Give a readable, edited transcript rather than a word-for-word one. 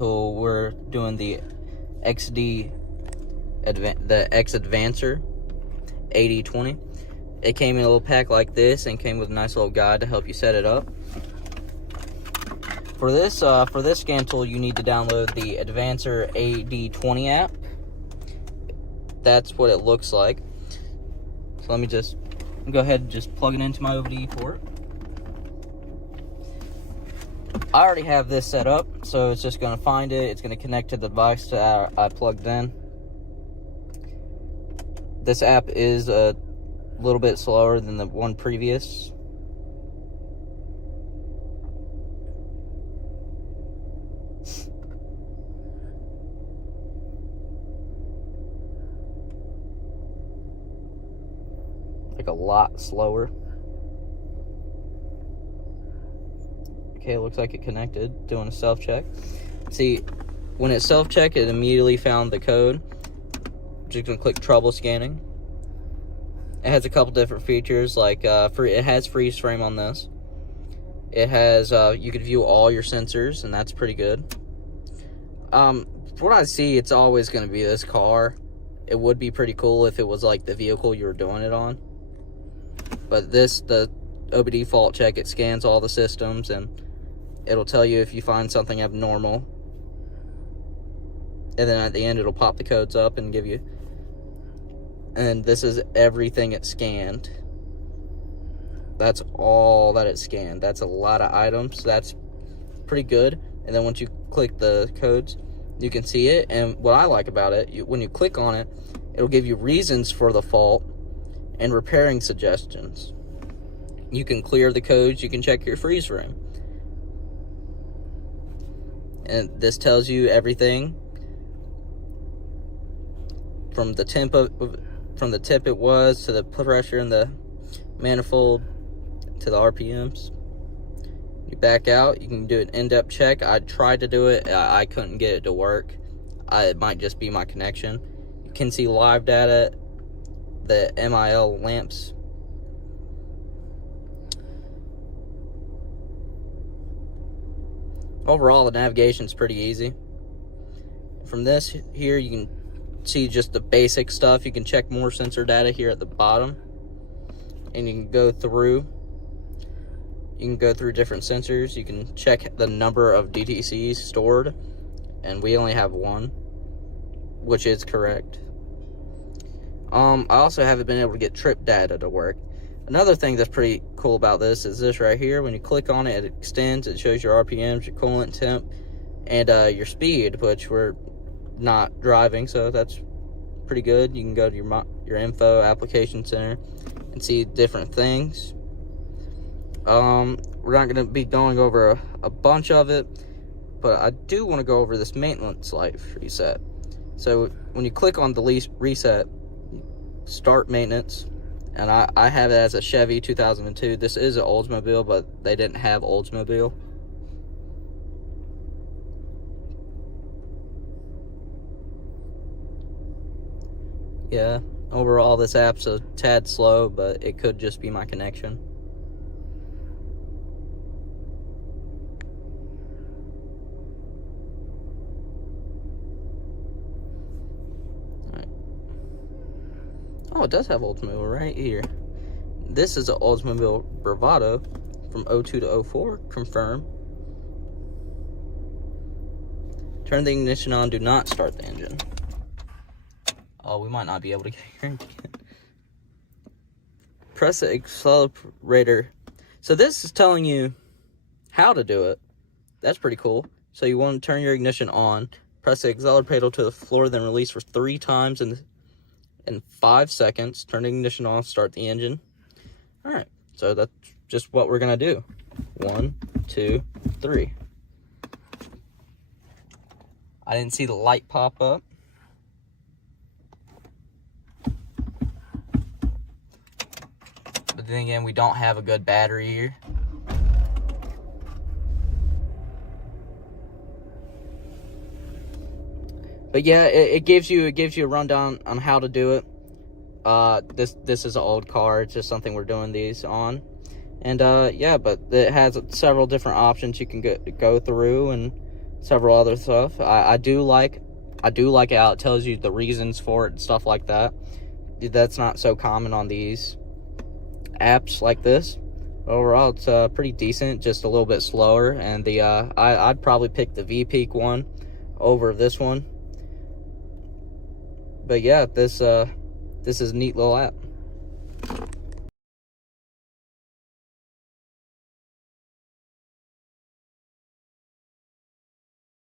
tool. We're doing the XTOOL AD20. It came in a little pack like this and came with a nice little guide to help you set it up. For this scan tool, you need to download the Advancer AD20 app. That's what it looks like. So let me just go ahead and just plug it into my OBD port. I already have this set up, so it's just going to find it. It's going to connect to the device that I plugged in. This app is a little bit slower than the one previous. Like a lot slower. Okay, it looks like it connected. Doing a self-check. See, when it self-checked, it immediately found the code. Just gonna click trouble scanning. It has a couple different features, like it has freeze frame on this. It has you can view all your sensors, and that's pretty good. From what I see, it's always gonna be this car. It would be pretty cool if it was like the vehicle you were doing it on. But the OBD fault check, it scans all the systems and it'll tell you if you find something abnormal. And then at the end, it'll pop the codes up and give you. And this is everything it scanned. That's all that it scanned. That's a lot of items. That's pretty good. And then once you click the codes, you can see it. And what I like about it, when you click on it, it'll give you reasons for the fault and repairing suggestions. You can clear the codes. You can check your freeze frame. And this tells you everything from the tip it was to the pressure in the manifold to the RPMs. You back out, you can do an in-depth check. I tried to do it, I couldn't get it to work. It might just be my connection. You can see live data, the MIL lamps. Overall, the navigation is pretty easy. From this here, you can see just the basic stuff. You can check more sensor data here at the bottom, and you can go through different sensors. You can check the number of DTCs stored, and we only have one, which is correct. I also haven't been able to get trip data to work. Another thing that's pretty cool about this is this right here. When you click on it, it extends. It shows your RPMs, your coolant temp, and your speed, which we're not driving, so that's pretty good. You can go to your info application center and see different things. We're not going to be going over a bunch of it, but I do want to go over this maintenance life reset. So when you click on delete reset, start maintenance, and I have it as a Chevy 2002. This is an Oldsmobile, but they didn't have Oldsmobile. Yeah, overall this app's a tad slow, but it could just be my connection. Alright. Oh, it does have Oldsmobile right here. This is an Oldsmobile Bravado from 02 to 04, confirm. Turn the ignition on, do not start the engine. Oh, we might not be able to get here again. Press the accelerator. So this is telling you how to do it. That's pretty cool. So you want to turn your ignition on, press the accelerator pedal to the floor, then release for 3 times in 5 seconds. Turn the ignition off, start the engine. Alright, so that's just what we're going to do. 1, 2, 3. I didn't see the light pop up. But then again, we don't have a good battery here. But yeah, it gives you a rundown on how to do it. This is an old car. It's just something we're doing these on. And yeah, but it has several different options you can go through and several other stuff. I do like how it tells you the reasons for it and stuff like that. That's not so common on these apps like this. Overall, it's pretty decent, just a little bit slower. And the I'd probably pick the VEEPEAK one over this one. But yeah, this is a neat little app.